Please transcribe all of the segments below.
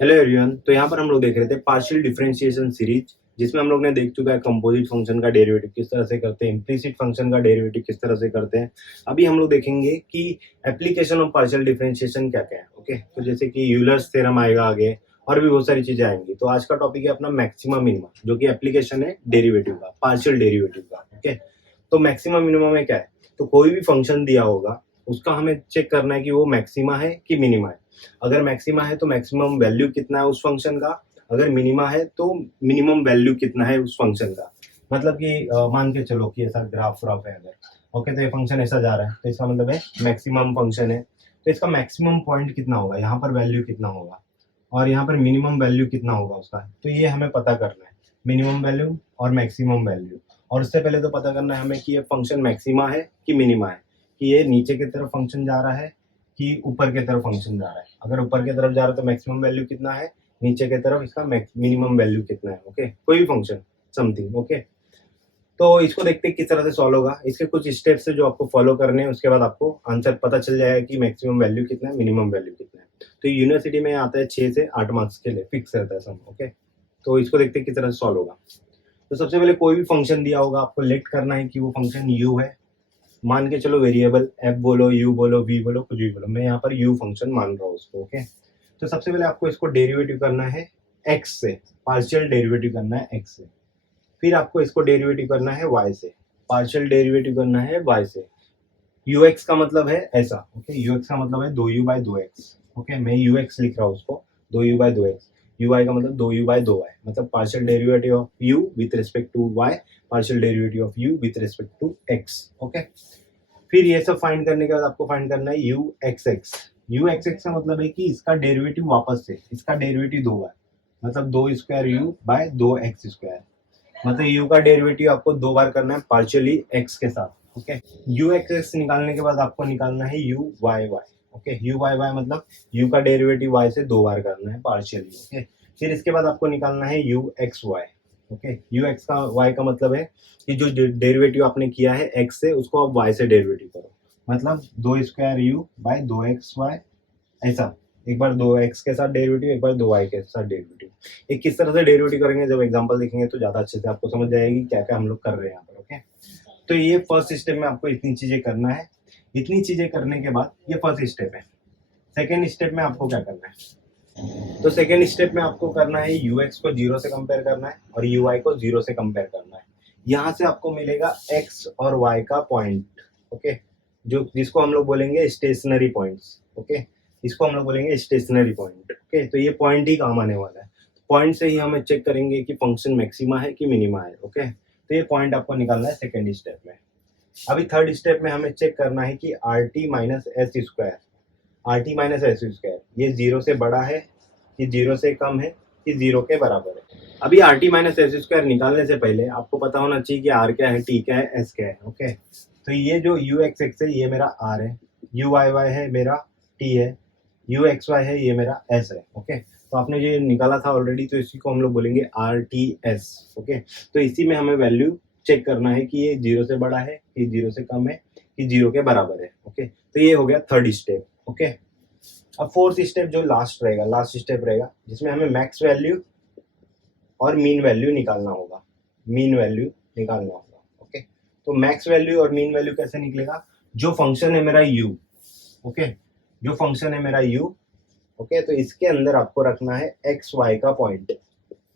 Hello everyone. तो यहाँ पर हम लोग देख रहे थे पार्शियल डिफरेंशिएशन सीरीज, जिसमें हम लोग ने देख चुका है कंपोजिट फंक्शन का डेरिवेटिव किस तरह से करते हैं, इम्प्लिसिट फंक्शन का डेरिवेटिव किस तरह से करते हैं। अभी हम लोग देखेंगे कि एप्लीकेशन ऑफ पार्शियल डिफरेंशिएशन क्या क्या है। ओके, तो जैसे कि यूलर्स थ्योरम आएगा आगे, और भी बहुत सारी चीजें आएंगी। तो आज का टॉपिक है अपना मैक्सिमा मिनिमा, जो कि एप्लीकेशन है डेरिवेटिव का, पार्शियल डेरिवेटिव का। ओके, तो मैक्सिमा मिनिमा में क्या है, तो कोई भी फंक्शन दिया होगा उसका हमें चेक करना है कि वो मैक्सिमा है कि मिनिमा है। अगर मैक्सिमा है तो मैक्सिमम वैल्यू कितना है उस फंक्शन का, अगर मिनिमा है तो मिनिमम वैल्यू कितना है उस फंक्शन का। मतलब कि मान के चलो कि ऐसा ग्राफ है अगर, ओके, तो ये फंक्शन ऐसा जा रहा है, तो इसका मतलब है मैक्सिमम फंक्शन है। तो इसका मैक्सिमम पॉइंट कितना होगा, यहाँ पर वैल्यू कितना होगा, और यहाँ पर मिनिमम वैल्यू कितना होगा उसका। तो ये हमें पता करना है, मिनिमम वैल्यू और मैक्सिमम वैल्यू। और उससे पहले तो पता करना है हमें कि ये फंक्शन मैक्सिमा है कि मिनिमा है, कि ये नीचे की तरफ फंक्शन जा रहा है कि ऊपर की तरफ फंक्शन जा रहा है। अगर ऊपर की तरफ जा रहा है तो मैक्सिमम वैल्यू कितना है, नीचे की तरफ इसका मिनिमम वैल्यू कितना है। ओके, कोई भी फंक्शन समथिंग। ओके, तो इसको देखते हैं किस तरह से सॉल्व होगा। इसके कुछ स्टेप्स है जो आपको फॉलो करने हैं, उसके बाद आपको आंसर पता चल जाएगा कि मैक्सिमम वैल्यू कितना है, मिनिमम वैल्यू कितना है। तो यूनिवर्सिटी में आता है 6 से 8 मार्क्स के लिए, फिक्स रहता है सम। ओके, तो इसको देखते हैं किस तरह से सॉल्व होगा। तो सबसे पहले कोई भी फंक्शन दिया होगा, आपको लेट करना है कि वो फंक्शन यू है। मान के चलो वेरिएबल एफ बोलो, यू बोलो, वी बोलो, कुछ भी बोलो, मैं यहाँ पर यू फंक्शन मान रहा हूँ उसको। ओके, तो सबसे पहले आपको इसको डेरिवेटिव करना है एक्स से, पार्शियल डेरिवेटिव करना है एक्स से। फिर आपको इसको डेरिवेटिव करना है वाई से, पार्शियल डेरिवेटिव करना है वाई से। यू एक्स का मतलब है ऐसा। ओके, यू एक्स का मतलब है 2u/2x। ओके, मैं यू एक्स लिख रहा हूँ उसको 2u/2x। यू वाई का मतलब 2u/2y, मतलब partial derivative of u with respect to y, partial derivative of u with respect to x. Okay, फिर ये सब फाइंड करने के बाद आपको फाइंड करना है u x x. You x x का मतलब है कि इसका डेरिवेटिव वापस से, इसका डेरिवेटिव 2 बार, मतलब 2 स्क्वायर u/2x स्क्वायर। मतलब यू का डेरिवेटिव आपको 2 बार करना है पार्शियली एक्स के साथ। ओके, यू एक्स एक्स निकालने के बाद आपको निकालना है u y y. Okay, u y y मतलब यू का डेरिवेटिव वाई से 2 बार करना है पार्शियली। ओके, फिर इसके बाद आपको निकालना है u x y. Okay, u x का वाई का मतलब है कि जो डेरिवेटिव आपने किया है एक्स से, उसको आप वाई से डेरिवेटिव करो। मतलब 2 स्क्वायर u/2xy, ऐसा। एक बार 2x के साथ डेरिवेटिव, एक बार 2y के साथ डेरिवेटिव। ये किस तरह से डेरिवेटिव करेंगे, जब एग्जांपल देखेंगे तो ज्यादा अच्छे से आपको समझ जाएगी क्या क्या हम लोग कर रहे हैं यहाँ पर। ओके, तो ये फर्स्ट स्टेप में आपको इतनी चीजें करना है। इतनी चीजें करने के बाद ये फर्स्ट स्टेप है। सेकेंड स्टेप में आपको क्या करना है, तो सेकेंड स्टेप में आपको करना है यू एक्स को 0 से कंपेयर करना है और यू वाई को 0 से कंपेयर करना है। यहाँ से आपको मिलेगा एक्स और वाई का पॉइंट। ओके, जो जिसको हम लोग बोलेंगे स्टेशनरी पॉइंट्स। ओके, इसको हम लोग बोलेंगे स्टेशनरी पॉइंट। ओके, तो ये पॉइंट ही काम आने वाला है। पॉइंट से ही हमें चेक करेंगे कि फंक्शन मैक्सिमा है कि मिनिमा है। ओके, तो ये पॉइंट आपको निकालना है सेकेंड स्टेप में। अभी थर्ड स्टेप में हमें चेक करना है कि are t minus s square, RT-SU2 ये 0 से बड़ा है कि 0 से कम है कि 0 के बराबर है। अभी RT-SU2 निकालने से पहले आपको पता होना चाहिए कि R क्या है, T क्या है, S क्या है। ओके, तो ये जो UXX है ये मेरा R है, UYY है मेरा T है, UXY है ये मेरा S है। ओके, तो आपने ये निकाला था ऑलरेडी, तो इसी को हम लोग बोलेंगे RTS। ओके, तो इसी में हमें वैल्यू चेक करना है कि ये 0 से बड़ा है कि 0 से कम है कि 0 के बराबर है। ओके, तो ये हो गया थर्ड स्टेप। ओके, अब फोर्थ स्टेप जो लास्ट स्टेप रहेगा, जिसमें हमें मैक्स वैल्यू और मीन वैल्यू निकालना होगा। ओके, तो मैक्स वैल्यू और मीन वैल्यू कैसे निकलेगा, जो फंक्शन है मेरा यू। ओके, जो फंक्शन है मेरा यू। ओके, तो इसके अंदर आपको रखना है एक्स वाई का पॉइंट,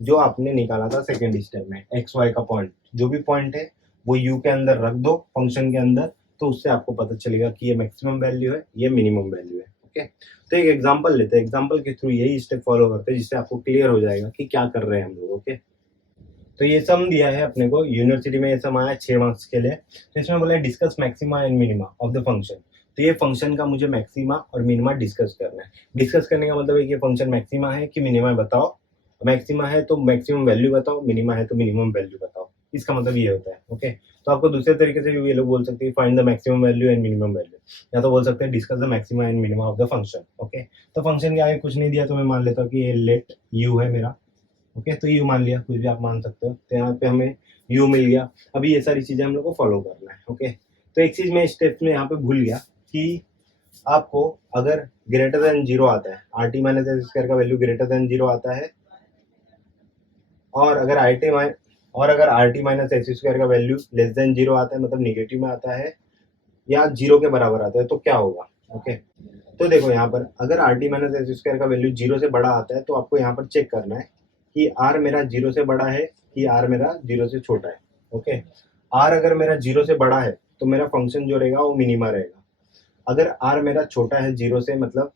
जो आपने निकाला था सेकेंड स्टेप में। एक्स वाई का पॉइंट, जो भी पॉइंट है वो यू के अंदर रख दो, फंक्शन के अंदर। तो उससे आपको पता चलेगा कि ये मैक्सिमम वैल्यू है, ये मिनिमम वैल्यू है। ओके, तो एक एग्जांपल लेते हैं, एग्जांपल के थ्रू यही स्टेप फॉलो करते हैं, जिससे आपको क्लियर हो जाएगा कि क्या कर रहे हैं हम लोग। ओके, तो ये सम दिया है अपने को यूनिवर्सिटी में, ये सम आया 6 मार्क्स के लिए। तो इसमें बोला discuss maxima and minima of the function. तो ये फंक्शन का मुझे मैक्सिमा और मिनिमा डिस्कस करना है। डिस्कस करने का मतलब है कि फंक्शन मैक्सिमा है कि मिनिमा है बताओ। मैक्सिमा है तो मैक्सिमम वैल्यू बताओ, मिनिमा है तो मिनिमम वैल्यू बताओ। इसका मतलब ये होता है। ओके, तो आपको दूसरे तरीके से भी ये लोग बोल सकते हैं find the maximum value and minimum value, या तो बोल सकते हैं discuss the maxima and minima of the function. Okay, तो फंक्शन के आगे कुछ नहीं दिया तो मैं मान लेता हूँ कि ये लेट यू है मेरा। ओके, तो यू मान लिया, कुछ भी आप मान सकते हो। तो यहाँ पे हमें यू मिल गया। अभी ये सारी चीजें हम लोग को फॉलो करना है। ओके, तो एक चीज मैं स्टेप्स में यहाँ पे भूल गया कि आपको अगर ग्रेटर देन 0 आता है, r t minus s square का वैल्यू ग्रेटर देन 0 आता है, और अगर are t minus s square का वैल्यू लेस देन 0 आता है, मतलब निगेटिव में आता है या 0 के बराबर आता है, तो क्या होगा? ओके, तो देखो यहाँ पर अगर are t minus s square का वैल्यू 0 से बड़ा आता है, तो आपको यहाँ पर चेक करना है कि आर मेरा 0 से बड़ा है कि आर मेरा 0 से छोटा है। ओके, आर अगर मेरा 0 से बड़ा है तो मेरा फंक्शन जो रहेगा वो मिनिमा रहेगा। अगर आर मेरा छोटा है 0 से, मतलब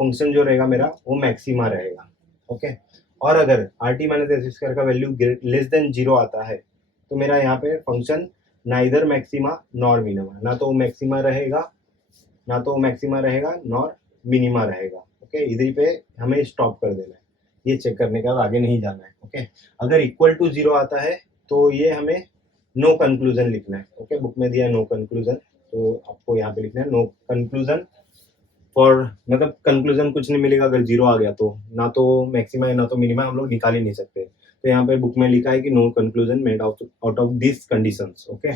फंक्शन जो रहेगा मेरा वो मैक्सिमा रहेगा। ओके, और अगर are t minus s square का वैल्यू लेस देन 0 आता है, तो मेरा यहाँ पे function neither maxima nor minima, ना तो मैक्सिमा रहेगा नॉर मिनिमा रहेगा। ओके, इधर पे हमें स्टॉप कर देना है, ये चेक करने के बाद आगे नहीं जाना है। ओके, अगर इक्वल टू 0 आता है तो ये हमें नो कंक्लूजन लिखना है। ओके, बुक में दिया नो कंक्लूजन, तो आपको यहाँ पे लिखना है नो कंक्लूजन फॉर, मतलब कंक्लूजन कुछ नहीं मिलेगा अगर 0 आ गया तो, ना तो मैक्सिमा है ना तो मिनिमा, हम लोग निकाल ही नहीं सकते। तो यहाँ पे बुक में लिखा है कि no conclusion made out of this conditions. Okay,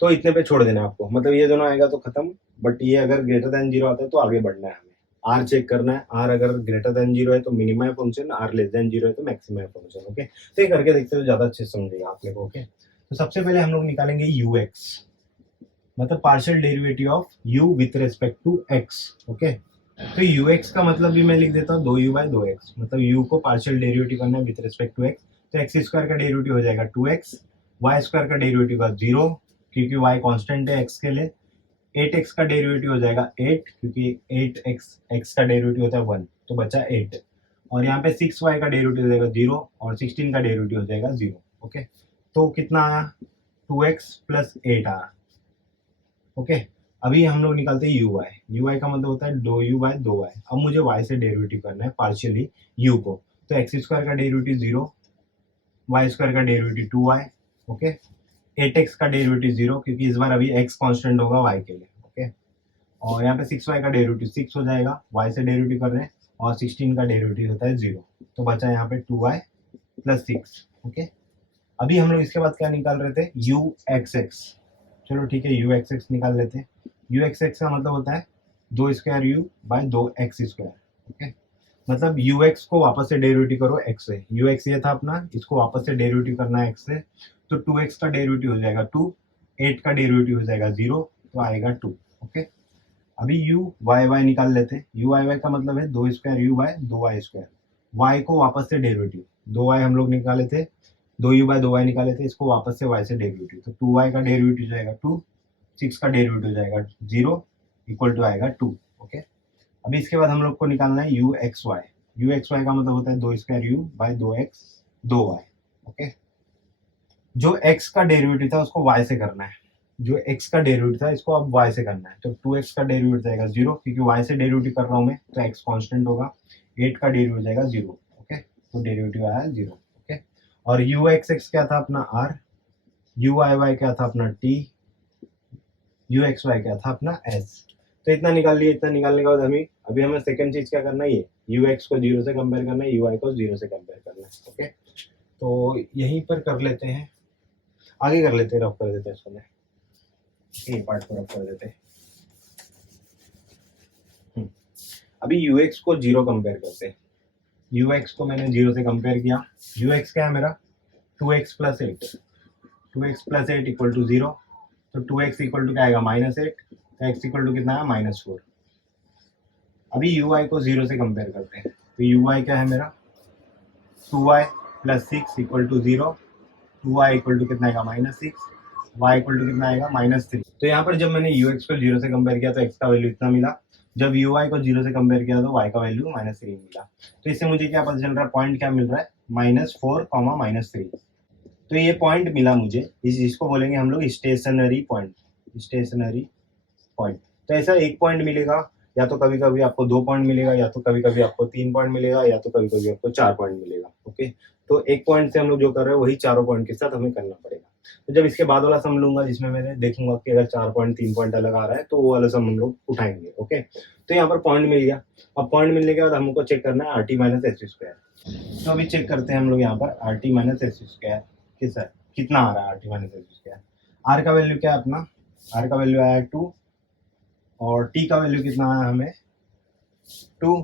तो इतने पे छोड़ देना है आपको, मतलब ये दोनों आएगा तो खत्म, बट ये अगर ग्रेटर देन 0 आता है तो आगे बढ़ना है हमें। आर चेक करना है, आर अगर ग्रेटर देन 0 है तो मिनिमा है फंक्शन, आर लेस देन 0 है तो मैक्सिमा है फंक्शन। ओके, तो ये करके देखते हो ज्यादा अच्छे से समझेगा आप लोग। ओके, तो सबसे पहले हम लोग निकालेंगे यू एक्स, मतलब partial derivative of u with respect to x। Okay, तो यू एक्स का मतलब भी मैं लिख देता हूँ 2u/2x, मतलब u को पार्शियल डेरिवेटिव करना है विथ रेस्पेक्ट टू x, तो एक्स स्क्वायर का डेरिवेटिव हो जाएगा 2x, वाई स्क्वायर का डेरिवेटिव का 0 क्योंकि y कांस्टेंट है x के लिए, 8x का डेरिवेटिव हो जाएगा 8 क्योंकि 8x x का डेरिवेटिव होता है 1, तो बचा 8, और यहाँ पे 6y का डेरिवेटिव हो जाएगा 0 और 16 का डेरिवेटिव हो जाएगा 0। ओके, तो कितना आया? 2x प्लस 8 आया। ओके, अभी हम लोग निकालते हैं यू वाई का मतलब होता है 2u/2y। अब मुझे y से डेरिवेटिव करना है पार्शियली u को, तो एक्स स्क्वायर का डेरिवेटिव 0, वाई स्क्वायर का डेरिवेटिव 2y। ओके, 8x का डेरिवेटिव 0 क्योंकि इस बार अभी x कांस्टेंट होगा y के लिए। ओके, और यहाँ पे 6y का डेरिवेटिव 6 हो जाएगा, y से डेरिवेटिव कर रहे हैं, और 16 का डेरिवेटिव होता है 0, तो बचा यहाँ पे 2y प्लस 6। ओके, अभी हम लोग इसके बाद क्या निकाल रहे थे? You x x. चलो ठीक है, यू एक्स एक्स निकाल लेते हैं। यू एक्स एक्स का मतलब होता है 2 स्क्वायर u/2x स्क्वायर। ओके, मतलब यू एक्स को वापस से डेरिवेटिव करो x से, यू एक्स ये था अपना, इसको वापस से डेरिवेटिव करना है x से, तो 2x का डेरिवेटिव हो जाएगा 2, 8 का डेरिवेटिव हो जाएगा 0, तो आएगा 2। ओके, अभी u वाई वाई निकाल लेते हैं। u वाई वाई का मतलब है 2 स्क्वायर u/2y स्क्वायर, y को वापस से डेरिवेटिव, 2y हम लोग निकाले थे, 2u/2y निकाले थे, इसको वापस से y से डेरिवेटिव, तो 2y का डेरिवेटिव जाएगा 2, 6 का डेरिवेटिव हो जाएगा 0, इक्वल टू आएगा 2। ओके, अभी इसके बाद हम लोग को निकालना है यू एक्स वाई का मतलब होता है 2 स्क्वायर u/2x 2y। ओके, जो x का डेरिवेटिव था उसको y से करना है, जो x का डेरिवेटिव था इसको अब y से करना है, तो 2x का डेरिवेटिव जाएगा 0 क्योंकि y से डेरिवेटिव कर रहा हूँ मैं, तो x कांस्टेंट होगा, 8 का डेरिवेटिव जाएगा 0। ओके, तो डेरिवेटिव आया 0। ओके, और यू एक्स एक्स क्या था अपना r, यू वाई वाई क्या था अपना t, यू एक्स वाई क्या था अपना s। तो इतना निकाल लिया, इतना निकालने के बाद अभी हमें सेकंड चीज क्या करना है, ये यू एक्स को 0 से कंपेयर करना है, यू वाई को 0 से कंपेयर करना है। ओके, तो यहीं पर कर लेते हैं, आगे कर लेते हैं, रफ कर देते हैं इसको, ये पार्ट को रफ कर देते हैं। अभी यू एक्स को 0 कंपेयर करते हैं, यू एक्स को मैंने 0 से कंपेयर किया, यू एक्स क्या है मेरा 2x plus 8, 2x plus 8 equal to 0, तो 2x इक्वल टू क्या आएगा -8, तो x इक्वल टू कितना है -4। अभी यू आई को 0 से कंपेयर करते हैं, तो यू आई क्या है मेरा 2y plus 6 equal to 0, 2y equal to कितना आएगा -6, y इक्वल टू कितना आएगा -3। तो यहाँ पर जब मैंने यू एक्स को 0 से कंपेयर किया तो x का वैल्यू इतना मिला, जब यू आई को 0 से कंपेयर किया तो y का वैल्यू -3 मिला। तो इससे मुझे क्या पता चल रहा है, पॉइंट क्या मिल रहा है -4, -3। तो ये पॉइंट मिला मुझे, इसको बोलेंगे हम लोग स्टेशनरी पॉइंट, स्टेशनरी पॉइंट। तो ऐसा एक पॉइंट मिलेगा, या तो कभी कभी आपको 2 पॉइंट मिलेगा, या तो कभी कभी आपको 3 पॉइंट मिलेगा, या तो कभी कभी आपको 4 पॉइंट मिलेगा। ओके, तो एक पॉइंट से हम लोग जो कर रहे हैं वही चारों पॉइंट के साथ हमें करना पड़ेगा। तो जब इसके बाद वाला सम लूंगा जिसमें मैं देखूंगा कि अगर 4 पॉइंट 3 पॉइंट अलग आ रहा है तो वो वाला सम हम लोग उठाएंगे। ओके, तो यहाँ पर पॉइंट मिल गया। अब पॉइंट मिलने के बाद हमको चेक करना है r t minus s square. तो अभी चेक करते हैं हम लोग यहाँ पर r t minus s square कितना आ रहा है, r t minus s square. R का वैल्यू क्या है अपना, आर का वैल्यू आया 2, और t का वैल्यू कितना आया हमें 2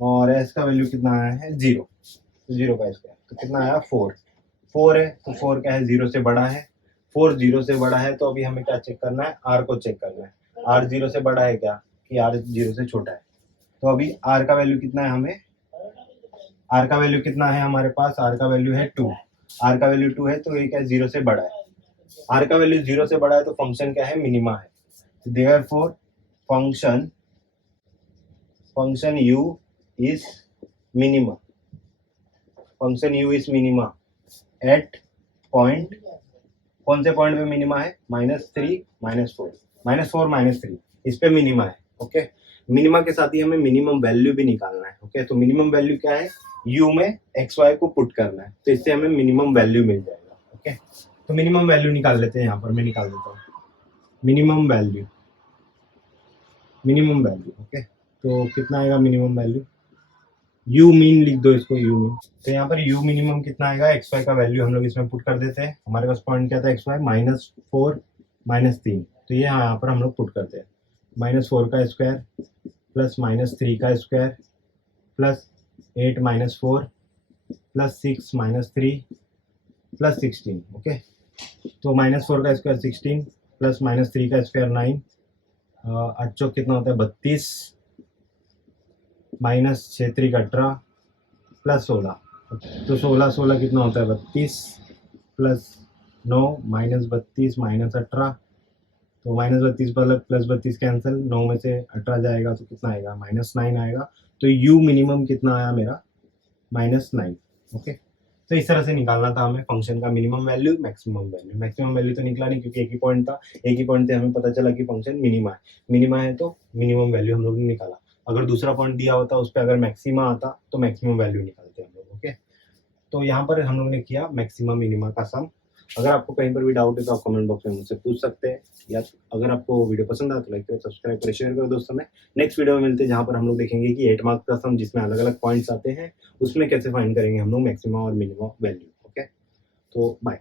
और s का वैल्यू कितना आया है 0, तो 0 का स्क्वायर तो कितना आया 4 है, तो 4 क्या है 0 से बड़ा है, 4 0 से बड़ा है, तो अभी हमें क्या चेक करना है r को चेक करना है, r 0 से बड़ा है क्या कि r 0 से छोटा है, तो अभी r का वैल्यू कितना है हमें, r का वैल्यू कितना है हमारे पास, r का वैल्यू है 2, r का वैल्यू 2 है तो ये क्या 0 से बड़ा है, r का वैल्यू 0 से बड़ा है तो फंक्शन क्या है मिनिमा है, therefore function u is minima, function u is minima at point, कौन से पॉइंट पे मिनिमा है -3 -4 -3 इस पे मिनिमा है। ओके, मिनिमा के साथ ही हमें मिनिमम वैल्यू भी निकालना है। ओके, तो मिनिमम वैल्यू क्या है, u में xy को पुट करना है, तो इससे हमें मिनिमम वैल्यू मिल जाएगा। ओके, तो मिनिमम वैल्यू निकाल लेते हैं, यहाँ पर मैं निकाल देता हूँ मिनिमम वैल्यू। ओके, तो कितना आएगा मिनिमम वैल्यू, u मीन लिख दो इसको, u मीन, तो यहाँ पर u मिनिमम कितना आएगा, xy का वैल्यू हम लोग इसमें पुट कर देते हैं, हमारे पास पॉइंट क्या था xy -4 -3, तो ये यहाँ पर हम लोग पुट करते हैं, -4 का स्क्वायर प्लस -3 का square plus 8 -4 plus 6 -3 plus 16। Okay, तो -4 का स्क्वायर 16 प्लस -3 का स्क्वायर 9, 8 चौक कितना होता है 32 माइनस 6 3 18 प्लस 16, तो 16 कितना होता है 32 प्लस 9 -32 -18, तो -32 प्लस 32 कैंसिल, 9 में से 18 जाएगा तो कितना आएगा -9 आएगा, तो u मिनिमम कितना आया मेरा -9। ओके, तो इस तरह से निकालना था हमें फंक्शन का मिनिमम वैल्यू मैक्सिमम वैल्यू तो निकला नहीं क्योंकि एक ही पॉइंट था, एक ही पॉइंट से हमें पता चला कि फंक्शन मिनिमा है तो मिनिमम वैल्यू हम लोग ने निकाला। अगर दूसरा पॉइंट दिया होता उस पर अगर मैक्सिमा आता तो मैक्सिमम वैल्यू निकालते हम लोग। ओके, तो यहाँ पर हम लोग ने किया मैक्सिमम मिनिमा का सम। अगर आपको कहीं पर भी डाउट है तो आप कमेंट बॉक्स में मुझसे पूछ सकते हैं, या अगर आपको वीडियो पसंद आया तो लाइक करो, सब्सक्राइब करो, शेयर करो दोस्तों में। नेक्स्ट वीडियो में मिलते हैं जहाँ पर हम लोग देखेंगे कि 8 मार्क्स का सम जिसमें अलग अलग पॉइंट्स आते हैं उसमें कैसे फाइंड करेंगे हम लोग मैक्सिमम और मिनिमम वैल्यू। ओके, तो बाय।